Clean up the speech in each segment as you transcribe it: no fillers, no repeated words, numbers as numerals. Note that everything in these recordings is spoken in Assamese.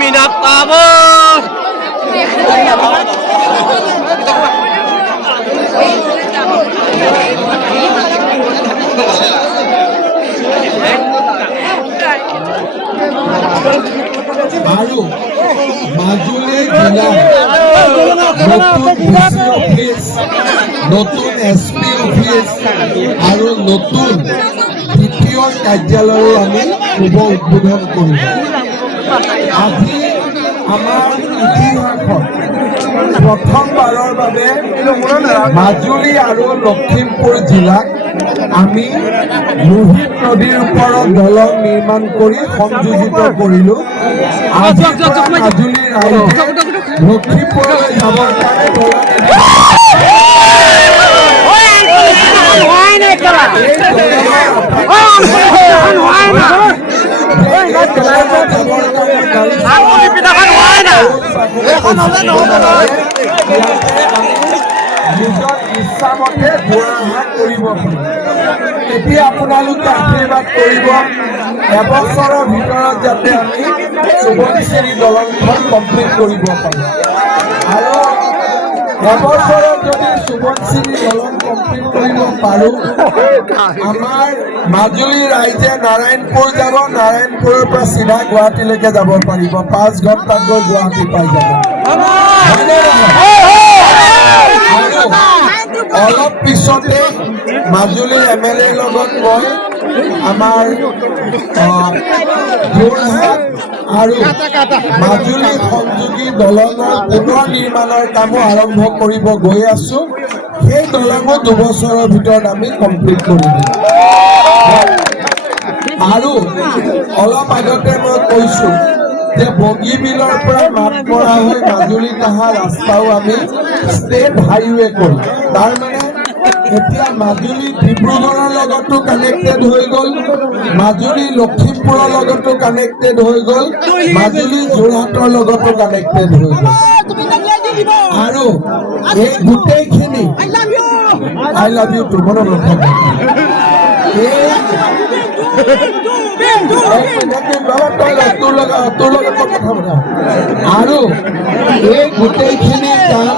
minat tabos. আৰু মাজুলী জিলাৰ নতুন এছপি অফিচ আৰু নতুন দ্বিতীয় কাৰ্যালয় আমি শুভ উদ্বোধন কৰিম। আজি আমাৰ ইতিহাসত প্ৰথমবাৰৰ বাবে মাজুলী আৰু লখিমপুৰ জিলাক আমি লোহিত নদীৰ ওপৰত দলং নিৰ্মাণ কৰি সংযোজিত কৰিলো। আজি মাজুলী ৰাইজে লখিমপুৰলৈ যাবৰ কাৰণে নিজৰ ইচ্ছামতে বুঢ়া কৰিব পাৰে। এতিয়া আপোনালোকে আশীৰ্বাদ কৰিব, এবছৰৰ ভিতৰত যাতে আমি সোৱণশিৰি দলংখন কমপ্লিট কৰিব পাৰোঁ। আৰু এবছৰত যদি সোৱণশিৰি দলং কমপ্লিট কৰিব পাৰোঁ, আমাৰ মাজুলী ৰাইজে নাৰায়ণপুৰ যাব, নাৰায়ণপুৰৰ পৰা চিধা গুৱাহাটীলৈকে যাব পাৰিব। 5 ঘণ্টাত গৈ গুৱাহাটী পাই যাব। অলপ পিছতে মাজুলীৰ MLA লগত মই আমাৰ যোৰহাট আৰু মাজুলী সংযোগী দলঙৰ পুনৰ নিৰ্মাণৰ কামো আৰম্ভ কৰিব গৈ আছো। সেই দলঙো 2 বছৰৰ ভিতৰত আমি কমপ্লিট কৰিম। আৰু অলপ আগতে মই কৈছো যে বগীবিলৰ পৰা মাতমৰা হৈ মাজুলীত অহা ৰাস্তাও আমি ষ্টেট হাইৱে কৰিম। তাৰ মানে এতিয়া মাজুলী ডিব্ৰুগড়ৰ লগতো কানেক্টেড হৈ গ'ল, মাজুলী লখিমপুৰৰ লগতো কানেক্টেড হৈ গ'ল, মাজুলী যোৰহাটৰ লগতো কানেক্টেড হৈ গ'ল। আৰু এই গোটেইখিনি আই লাভ ইউ টু মনত ৰখাব। আৰু এই গোটেইখিনি কাম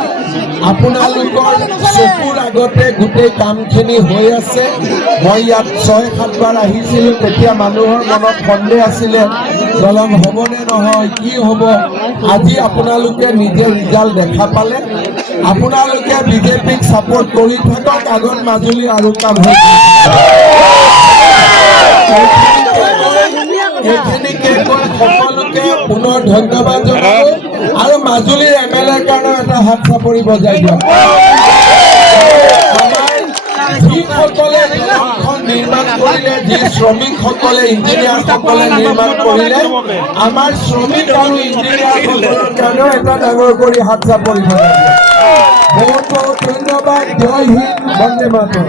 আপোনালোকৰ চকুৰ আগতে গোটেই কামখিনি হৈ আছে। মই ইয়াত 6-7 বাৰ আহিছিলোঁ, তেতিয়া মানুহৰ মনত সন্দেহ আছিলে দলং হ'বনে নহয়, কি হ'ব। আজি আপোনালোকে নিজে ৰিজাল্ট দেখা পালে। আপোনালোকে বিজেপিক ছাপোৰ্ট কৰি থাকক, আগত মাজুলী আৰু কাম হৈ এইখিনিকে কৈ সকলোকে পুনৰ ধন্যবাদ জনালো। আৰু মাজুলীৰ MLA ৰ কাৰণেও এটা হাত চাপৰি বজাই দিয়ক। যিসকলে দলংখন নিৰ্মাণ কৰিলে, যি শ্ৰমিকসকলে, ইঞ্জিনিয়াৰসকলে নিৰ্মাণ কৰিলে, আমাৰ শ্ৰমিক আৰু ইঞ্জিনিয়াৰসকলৰ কাৰণেও এটা ডাঙৰ কৰি হাত চাপৰি বজাই দিয়ক। বহুত বহুত ধন্যবাদ। জয় Hind, Vande Mataram.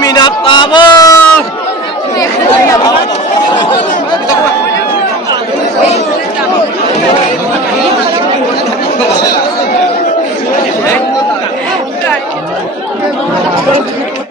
Minat tabos. Thank you.